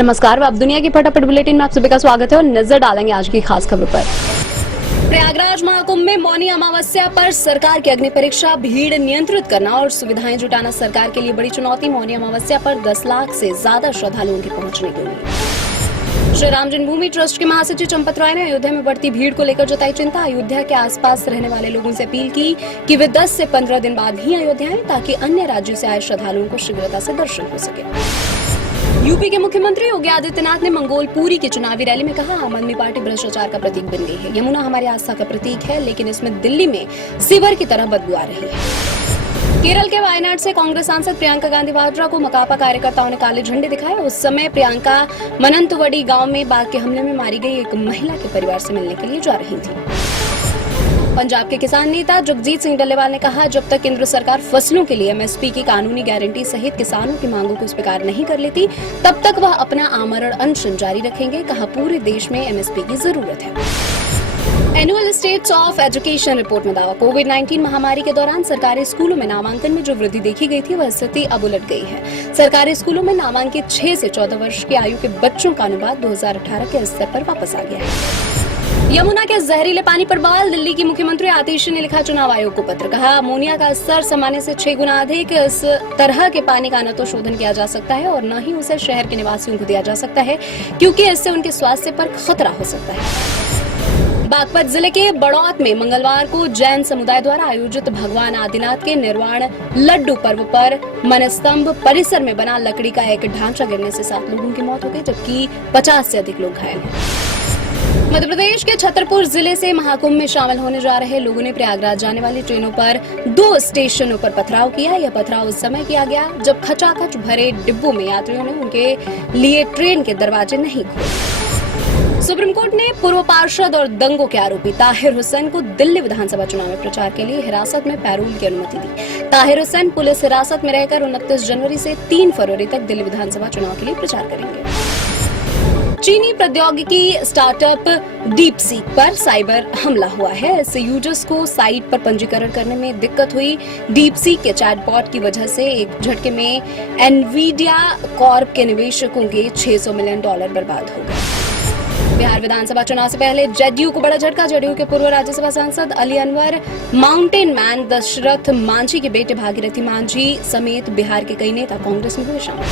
नमस्कार, अब दुनिया की फटाफट बुलेटिन में आप सभी का स्वागत है और नजर डालेंगे आज की खास खबर पर। प्रयागराज महाकुंभ में मौनी अमावस्या पर सरकार की अग्नि परीक्षा, भीड़ नियंत्रित करना और सुविधाएं जुटाना सरकार के लिए बड़ी चुनौती। मौनी अमावस्या पर 10 लाख से ज्यादा श्रद्धालुओं के पहुंचने की उम्मीद। श्री राम जन्मभूमि ट्रस्ट के महासचिव चंपत राय ने अयोध्या में बढ़ती भीड़ को लेकर जताई चिंता। अयोध्या के आसपास रहने वाले लोगों से अपील की कि वे 10 से 15 दिन बाद ही अयोध्या आएं ताकि अन्य राज्यों से आए श्रद्धालुओं को शीघ्रता से दर्शन हो सके। यूपी के मुख्यमंत्री योगी आदित्यनाथ ने मंगोलपुरी की चुनावी रैली में कहा, आम आदमी पार्टी भ्रष्टाचार का प्रतीक बन गई है। यमुना हमारी आस्था का प्रतीक है, लेकिन इसमें दिल्ली में सीवर की तरह बदबू आ रही है। केरल के वायनाड से कांग्रेस सांसद प्रियंका गांधी वाड्रा को मकापा कार्यकर्ताओं ने काले झंडे दिखाए। उस समय प्रियंका मनंतवडी गांव में बाघ के हमले में मारी गई एक महिला के परिवार से मिलने के लिए जा रही थी। पंजाब के किसान नेता जगजीत सिंह डल्लेवाल ने कहा, जब तक केंद्र सरकार फसलों के लिए एमएसपी की कानूनी गारंटी सहित किसानों की मांगों को स्वीकार नहीं कर लेती, तब तक वह अपना आमरण अनशन जारी रखेंगे। कहा, पूरे देश में एमएसपी की जरूरत है। Annual states of education report में दावा, कोविड-19 महामारी के दौरान सरकारी स्कूलों में नामांकन में जो वृद्धि देखी गई थी, वह स्थिति अब उलट गई है। सरकारी स्कूलों में नामांकित 6 से 14 वर्ष की आयु के बच्चों का अनुपात 2018 के स्तर पर वापस आ गया है। यमुना के जहरीले पानी पर बवाल, दिल्ली की मुख्यमंत्री आतिशी ने लिखा चुनाव आयोग को पत्र। कहा, अमोनिया का स्तर सामान्य से 6 गुना अधिक। इस तरह के पानी का न तो शोधन किया जा सकता है और न ही उसे शहर के निवासियों को दिया जा सकता है, क्योंकि इससे उनके स्वास्थ्य पर खतरा हो सकता है। बागपत जिले के बड़ौत में मंगलवार को जैन समुदाय द्वारा आयोजित भगवान आदिनाथ के निर्वाण लड्डू पर्व पर मनस्तंभ परिसर में बना लकड़ी का एक ढांचा गिरने से 7 लोगों की मौत हो गई, जबकि 50 से अधिक लोग घायल हैं। मध्य प्रदेश के छतरपुर जिले से महाकुंभ में शामिल होने जा रहे लोगों ने प्रयागराज जाने वाली ट्रेनों पर 2 स्टेशनों पर पथराव किया। यह पथराव उस समय किया गया जब खचाखच भरे डिब्बों में यात्रियों ने उनके लिए ट्रेन के दरवाजे नहीं खोले। सुप्रीम कोर्ट ने पूर्व पार्षद और दंगों के आरोपी ताहिर हुसैन को दिल्ली विधानसभा चुनाव में प्रचार के लिए हिरासत में पैरोल की अनुमति दी। ताहिर हुसैन पुलिस हिरासत में रहकर 29 जनवरी से 3 फरवरी तक दिल्ली विधानसभा चुनाव के लिए प्रचार करेंगे। चीनी प्रौद्योगिकी स्टार्टअप डीपसीक पर साइबर हमला हुआ है। इससे यूजर्स को साइट पर पंजीकरण करने में दिक्कत हुई। डीपसीक के चैटबॉट की वजह से एक झटके में एनवीडिया कॉर्प के निवेशकों के $600 मिलियन बर्बाद हो गए। बिहार विधानसभा चुनाव से पहले जेडीयू को बड़ा झटका। जेडीयू के पूर्व राज्यसभा सांसद अली अनवर, माउंटेन मैन दशरथ मांझी के बेटे भागीरथी मांझी समेत बिहार के कई नेता कांग्रेस में हुए शामिल।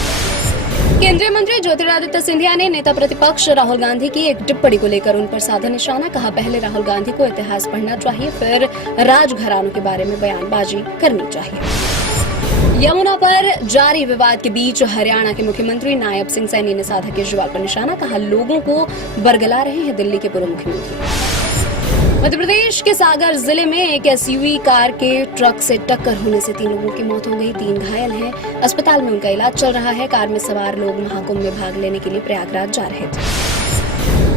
केंद्रीय मंत्री ज्योतिरादित्य सिंधिया ने नेता प्रतिपक्ष राहुल गांधी की एक टिप्पणी को लेकर उन पर साधा निशाना। कहा, पहले राहुल गांधी को इतिहास पढ़ना चाहिए, फिर राजघरानों के बारे में बयानबाजी करनी चाहिए। यमुना पर जारी विवाद के बीच हरियाणा के मुख्यमंत्री नायब सिंह सैनी ने साधा केजरीवाल पर निशाना। कहा, लोगों को बरगला रहे हैं दिल्ली के पूर्व मुख्यमंत्री। मध्य प्रदेश के सागर जिले में एक एसयूवी कार के ट्रक से टक्कर होने से 3 लोगों की मौत हो गई, 3 घायल हैं। अस्पताल में उनका इलाज चल रहा है। कार में सवार लोग महाकुंभ में भाग लेने के लिए प्रयागराज जा रहे थे।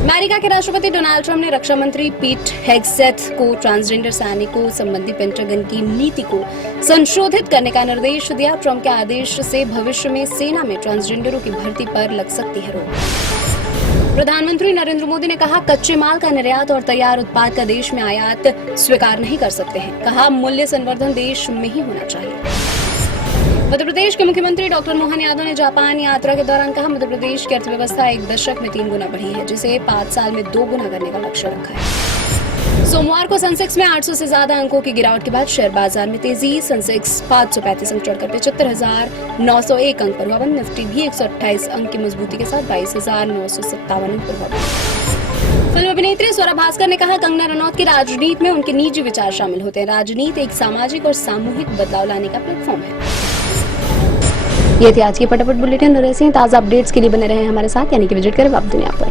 अमेरिका के राष्ट्रपति डोनाल्ड ट्रंप ने रक्षा मंत्री पीट हेगसेथ को ट्रांसजेंडर सैनिकों संबंधी पेंटागन की नीति को संशोधित करने का निर्देश दिया। ट्रंप के आदेश से भविष्य में सेना में ट्रांसजेंडरों की भर्ती पर लग सकती है रोक। प्रधानमंत्री नरेंद्र मोदी ने कहा, कच्चे माल का निर्यात और तैयार उत्पाद का देश में आयात स्वीकार नहीं कर सकते हैं। कहा, मूल्य संवर्धन देश में ही होना चाहिए। मध्य प्रदेश के मुख्यमंत्री डॉक्टर मोहन यादव ने जापान यात्रा के दौरान कहा, मध्य प्रदेश की अर्थव्यवस्था 1 दशक में 3 गुना बढ़ी है, जिसे 5 साल में 2 गुना करने का लक्ष्य रखा है। सोमवार को सेंसेक्स में 800 से ज्यादा अंकों की गिरावट के बाद शेयर बाजार में तेजी। सेंसेक्स 535 अंक चढ़कर 75,901 अंक पर हुआ। निफ्टी भी 128 अंक की मजबूती के साथ 22,957 अंक पर हुआ। फिल्म अभिनेत्री स्वरा भास्कर ने कहा, कंगना रनौत की राजनीति में उनके निजी विचार शामिल होते हैं। राजनीति एक सामाजिक और सामूहिक बदलाव लाने का प्लेटफॉर्म है। ये थी आज की फटाफट बुलेटिन। ऐसे ताजा अपडेट्स के लिए बने रहे हमारे साथ, यानी कि विजिट करें अब दुनिया पर।